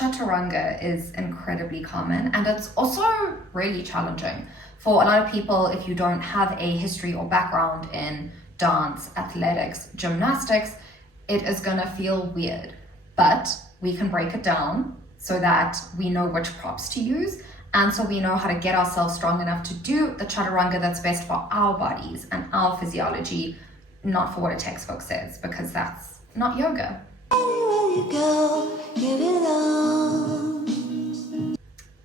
Chaturanga is incredibly common, and it's also really challenging. For a lot of people, if you don't have a history or background in dance, athletics, gymnastics, it is gonna feel weird. But we can break it down so that we know which props to use, and so we know how to get ourselves strong enough to do the Chaturanga that's best for our bodies and our physiology, not for what a textbook says, because that's not yoga.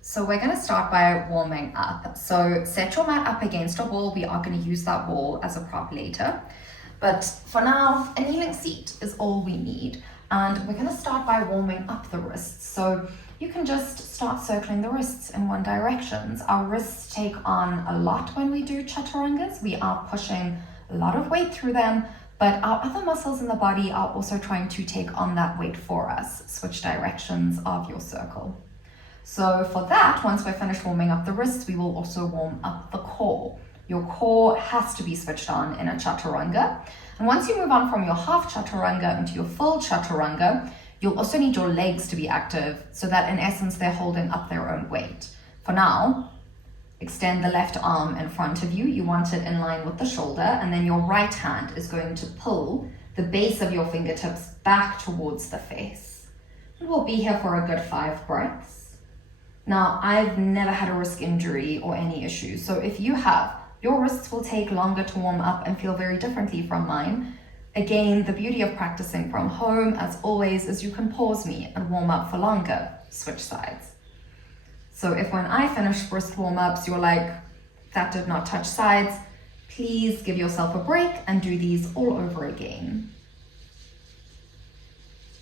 So we're going to start by warming up. So set your mat up against a wall. We are going to use that wall as a prop later. But for now, a kneeling seat is all we need. And we're going to start by warming up the wrists. So you can just start circling the wrists in one direction. Our wrists take on a lot when we do Chaturangas. We are pushing a lot of weight through them, but our other muscles in the body are also trying to take on that weight for us. Switch directions of your circle. So for that, once we're finished warming up the wrists, we will also warm up the core. Your core has to be switched on in a Chaturanga. And once you move on from your half Chaturanga into your full Chaturanga, you'll also need your legs to be active so that in essence, they're holding up their own weight. For now, extend the left arm in front of you. You want it in line with the shoulder, and then your right hand is going to pull the base of your fingertips back towards the face. And we'll be here for a good 5 breaths. Now, I've never had a wrist injury or any issues, so if you have, your wrists will take longer to warm up and feel very differently from mine. Again, the beauty of practicing from home, as always, is you can pause me and warm up for longer. Switch sides. So if when I finish wrist warm-ups, you're like, that did not touch sides, please give yourself a break and do these all over again.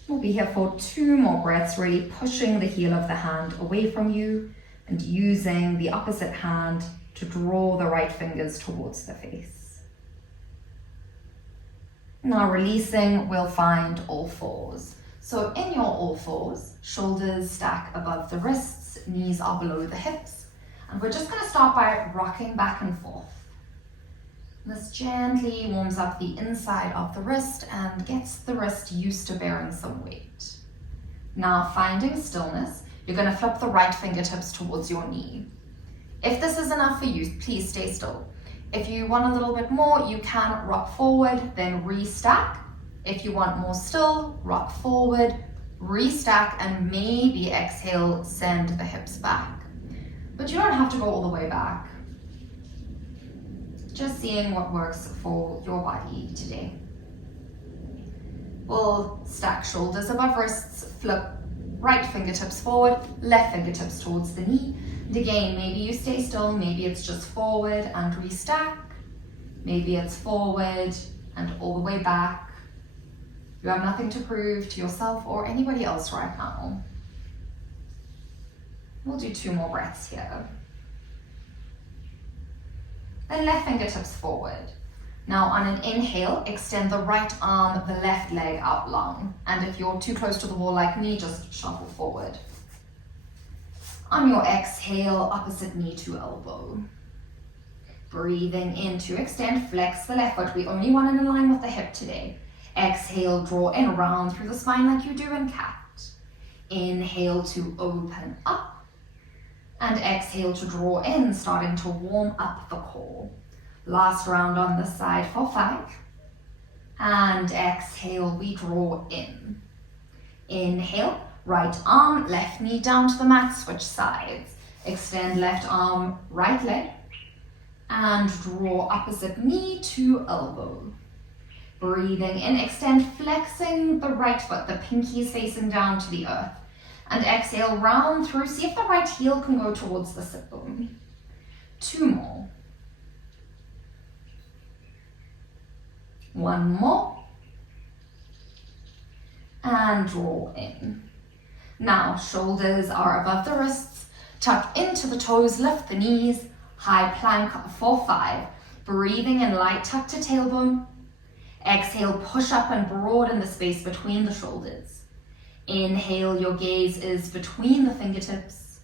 We'll be here for 2 more breaths, really pushing the heel of the hand away from you and using the opposite hand to draw the right fingers towards the face. Now releasing, we'll find all fours. So in your all fours, shoulders stack above the wrists, knees are below the hips, and we're just going to start by rocking back and forth. This gently warms up the inside of the wrist and gets the wrist used to bearing some weight. Now, finding stillness, you're going to flip the right fingertips towards your knee. If this is enough for you, please stay still. If you want a little bit more, you can rock forward, then restack. If you want more still, rock forward, restack, and maybe exhale, send the hips back. But you don't have to go all the way back. Just seeing what works for your body today. We'll stack shoulders above wrists, flip right fingertips forward, left fingertips towards the knee. And again, maybe you stay still, maybe it's just forward and restack. Maybe it's forward and all the way back. You have nothing to prove to yourself or anybody else right now. We'll do 2 more breaths here. Then left fingertips forward. Now on an inhale, extend the right arm, the left leg out long. And if you're too close to the wall like me, just shuffle forward. On your exhale, opposite knee to elbow. Breathing in to extend, flex the left foot. We only want it in line with the hip today. Exhale, draw in round through the spine like you do in cat. Inhale to open up. And exhale to draw in, starting to warm up the core. Last round on this side for 5. And exhale, we draw in. Inhale, right arm, left knee down to the mat, switch sides. Extend left arm, right leg. And draw opposite knee to elbow. Breathing in, extend, flexing the right foot, the pinkies facing down to the earth. And exhale, round through. See if the right heel can go towards the sit bone. 2 more. 1 more. And draw in. Now, shoulders are above the wrists. Tuck into the toes, lift the knees. High plank for 5. Breathing in, light tuck to tailbone. Exhale, push up and broaden the space between the shoulders. Inhale, your gaze is between the fingertips.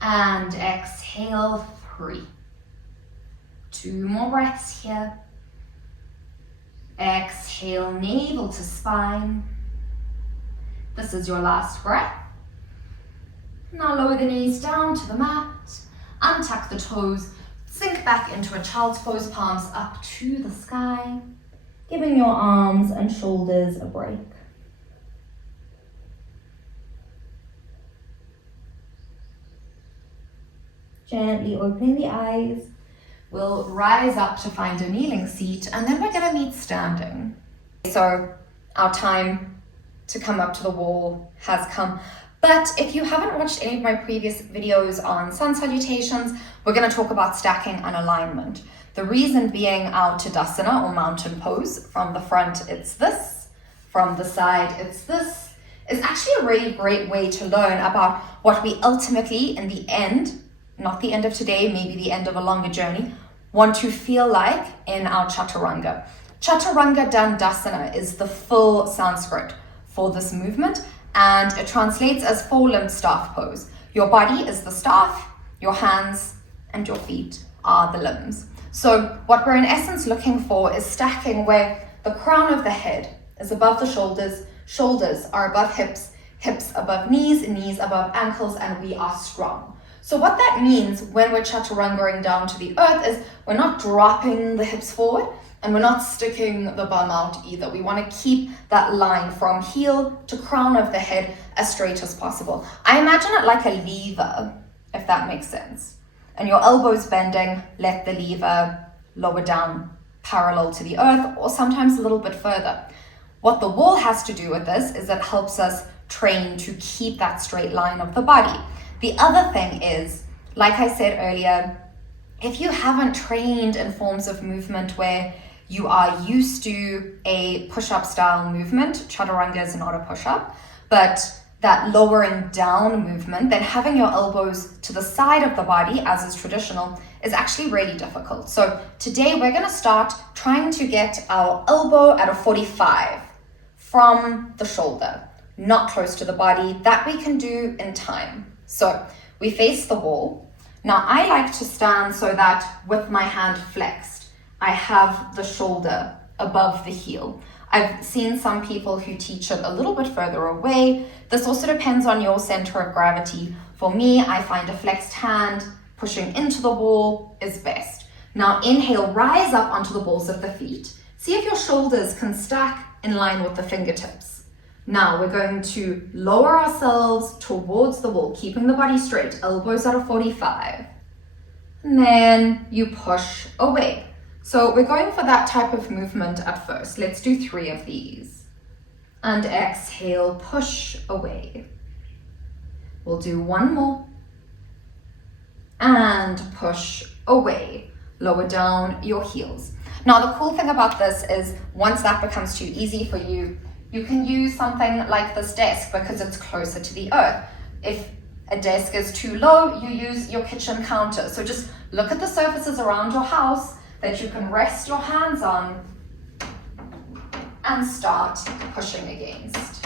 And exhale, 3. 2 more breaths here. Exhale, navel to spine. This is your last breath. Now lower the knees down to the mat, untuck the toes, sink back into a child's pose, palms up to the sky, giving your arms and shoulders a break. Gently opening the eyes. We'll rise up to find a kneeling seat, and then we're going to meet standing. So our time to come up to the wall has come. But if you haven't watched any of my previous videos on sun salutations, we're going to talk about stacking and alignment. The reason being our Tadasana or mountain pose. From the front, it's this. From the side, it's this. Is actually a really great way to learn about what we ultimately, in the end, not the end of today, maybe the end of a longer journey, want to feel like in our Chaturanga. Chaturanga Dandasana is the full Sanskrit for this movement, and it translates as four-limbed staff pose. Your body is the staff, your hands and your feet are the limbs. So what we're in essence looking for is stacking where the crown of the head is above the shoulders, shoulders are above hips, hips above knees, knees above ankles, and we are strong. So what that means when we're chaturangaing down to the earth is we're not dropping the hips forward and we're not sticking the bum out either. We want to keep that line from heel to crown of the head as straight as possible. I imagine it like a lever, if that makes sense. And your elbows bending, let the lever lower down parallel to the earth or sometimes a little bit further. What the wall has to do with this is it helps us train to keep that straight line of the body. The other thing is, like I said earlier, if you haven't trained in forms of movement where you are used to a push-up style movement, Chaturanga is not a push-up, but that lowering down movement, then having your elbows to the side of the body, as is traditional, is actually really difficult. So today we're going to start trying to get our elbow at a 45 from the shoulder, not close to the body. That we can do in time. So we face the wall. Now I like to stand so that with my hand flexed, I have the shoulder above the heel. I've seen some people who teach it a little bit further away. This also depends on your center of gravity. For me, I find a flexed hand pushing into the wall is best. Now inhale, rise up onto the balls of the feet. See if your shoulders can stack in line with the fingertips. Now we're going to lower ourselves towards the wall, keeping the body straight, elbows at a 45. And then you push away. So we're going for that type of movement at first. Let's do 3 of these. And exhale, push away. We'll do 1 more. And push away. Lower down your heels. Now the cool thing about this is once that becomes too easy for you, you can use something like this desk because it's closer to the earth. If a desk is too low, you use your kitchen counter. So just look at the surfaces around your house that you can rest your hands on and start pushing against.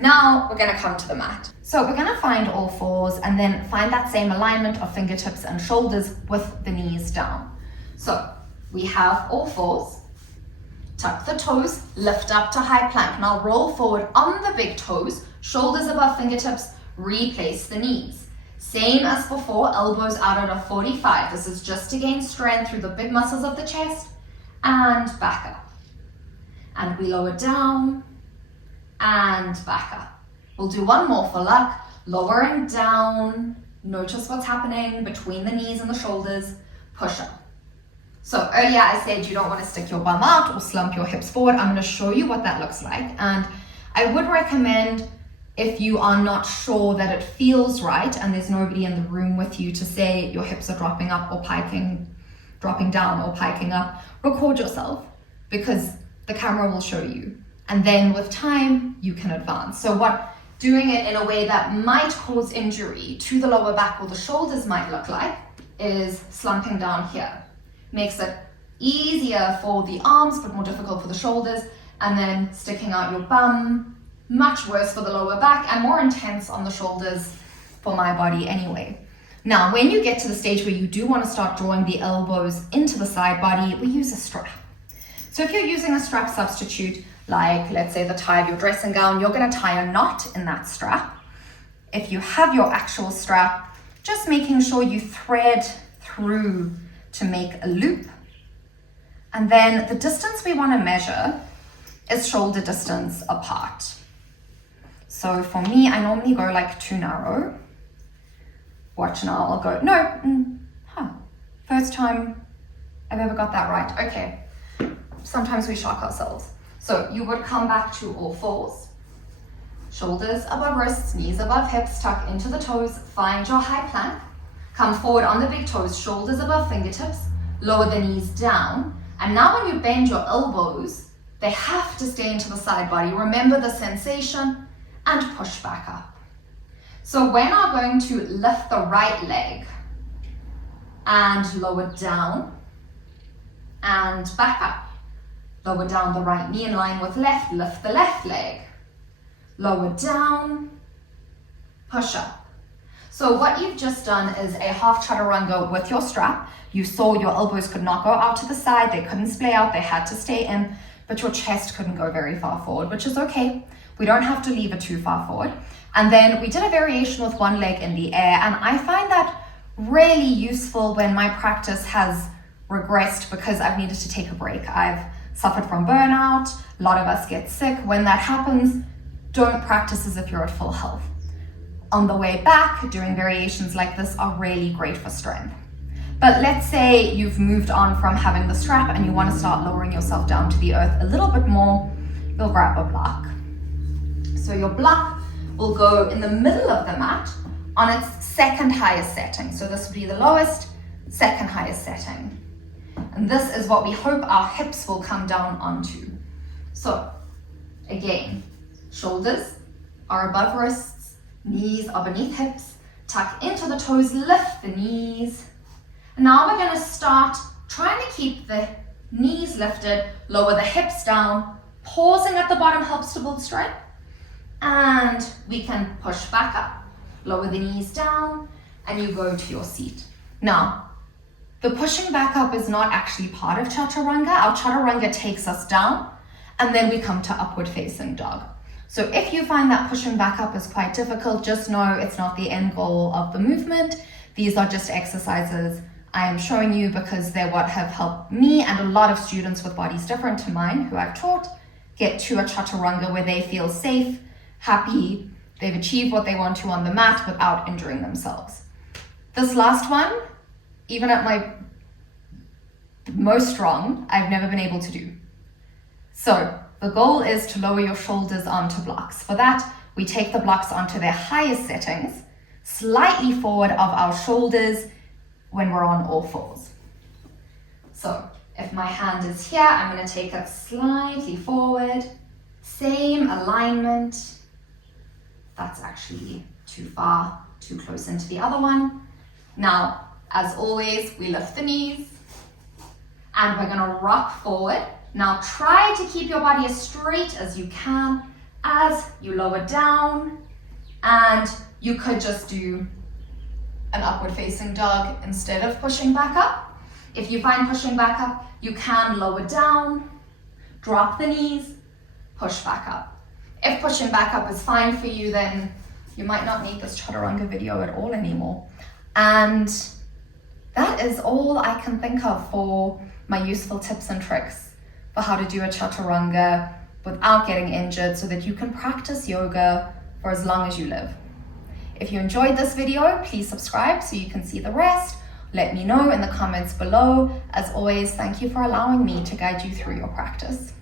Now we're going to come to the mat. So we're going to find all fours and then find that same alignment of fingertips and shoulders with the knees down. So we have all fours. Tuck the toes, lift up to high plank. Now roll forward on the big toes, shoulders above fingertips, replace the knees. Same as before, elbows out at a 45. This is just to gain strength through the big muscles of the chest and back up. And we lower down and back up. We'll do 1 more for luck. Lowering down, notice what's happening between the knees and the shoulders, push up. So earlier I said you don't want to stick your bum out or slump your hips forward. I'm going to show you what that looks like. And I would recommend, if you are not sure that it feels right and there's nobody in the room with you to say your hips are dropping up or dropping down or piking up, record yourself because the camera will show you. And then with time, you can advance. So doing it in a way that might cause injury to the lower back or the shoulders might look like is slumping down here. Makes it easier for the arms, but more difficult for the shoulders. And then sticking out your bum, much worse for the lower back and more intense on the shoulders for my body anyway. Now, when you get to the stage where you do want to start drawing the elbows into the side body, we use a strap. So if you're using a strap substitute, like let's say the tie of your dressing gown, you're going to tie a knot in that strap. If you have your actual strap, just making sure you thread through to make a loop. And then the distance we want to measure is shoulder distance apart. So for me, I normally go like too narrow. Watch now, I'll go, no, first time I've ever got that right. Okay, sometimes we shock ourselves. So you would come back to all fours. Shoulders above wrists, knees above hips, tuck into the toes, find your high plank. Come forward on the big toes, shoulders above fingertips, lower the knees down. And now when you bend your elbows, they have to stay into the side body. Remember the sensation and push back up. So we're now going to lift the right leg and lower down and back up. Lower down the right knee in line with left, lift the left leg. Lower down, push up. So what you've just done is a half chaturanga with your strap. You saw your elbows could not go out to the side, they couldn't splay out, they had to stay in, but your chest couldn't go very far forward, which is okay. We don't have to leave it too far forward. And then we did a variation with one leg in the air, and I find that really useful when my practice has regressed because I've needed to take a break. I've suffered from burnout, a lot of us get sick. When that happens, don't practice as if you're at full health. On the way back, doing variations like this are really great for strength. But let's say you've moved on from having the strap and you want to start lowering yourself down to the earth a little bit more, you'll grab a block. So your block will go in the middle of the mat on its second highest setting. So this would be the lowest, second highest setting. And this is what we hope our hips will come down onto. So again, shoulders are above wrists, knees are beneath hips, tuck into the toes, lift the knees. And now we're going to start trying to keep the knees lifted, lower the hips down, pausing at the bottom helps to build strength. And we can push back up, lower the knees down, and you go to your seat. Now, the pushing back up is not actually part of Chaturanga. Our Chaturanga takes us down, and then we come to upward facing dog. So if you find that pushing back up is quite difficult, just know it's not the end goal of the movement. These are just exercises I am showing you because they're what have helped me and a lot of students with bodies different to mine who I've taught get to a Chaturanga where they feel safe, happy, they've achieved what they want to on the mat without injuring themselves. This last one, even at my most strong, I've never been able to do. So the goal is to lower your shoulders onto blocks. For that, we take the blocks onto their highest settings, slightly forward of our shoulders when we're on all fours. So if my hand is here, I'm going to take it slightly forward, same alignment. That's actually too far, too close into the other one. Now, as always, we lift the knees and we're going to rock forward. Now try to keep your body as straight as you can as you lower down, and you could just do an upward facing dog instead of pushing back up. If you find pushing back up, you can lower down, drop the knees, push back up. If pushing back up is fine for you, then you might not need this Chaturanga video at all anymore. And that is all I can think of for my useful tips and tricks for how to do a Chaturanga without getting injured so that you can practice yoga for as long as you live. If you enjoyed this video, please subscribe so you can see the rest. Let me know in the comments below. As always, thank you for allowing me to guide you through your practice.